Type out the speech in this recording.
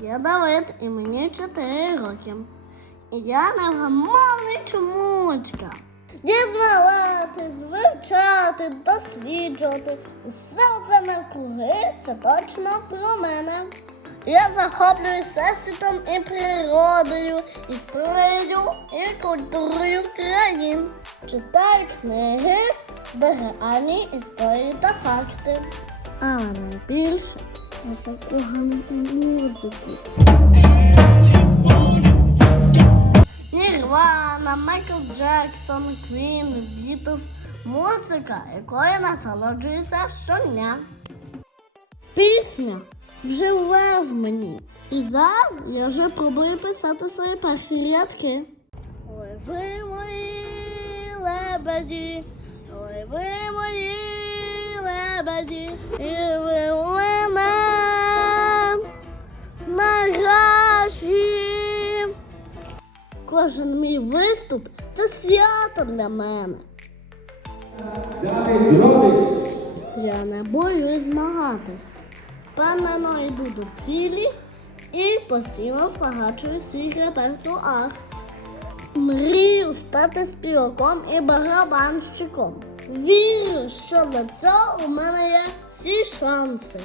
я Давид, і мені 4 роки. І я невгамовний чомучка. Дізнаватись, вивчати, досліджувати. Усе це навкруги, це точно про мене. Я захоплююсь всесвітом і природою, історією і культурою країн. Читаю книги, де реальні історії та факти. А найбільше я закохана у музику. Нірвана, Майкл Джексон, Квін, Бітлз. Музика, якою насолоджуюся щодня. Пісня живе в мені. І зараз я вже пробую писати свої перші рядки. Ой, ви мої лебеді, ой, ви мої лебеді, і ви Кожен мій виступ це свято для мене. Я не боюсь змагатись. Впевнено йду до цілі і постійно збагачую свій репертуар. Мрію стати співаком і барабанщиком. Вірю, що для цього у мене є всі шанси.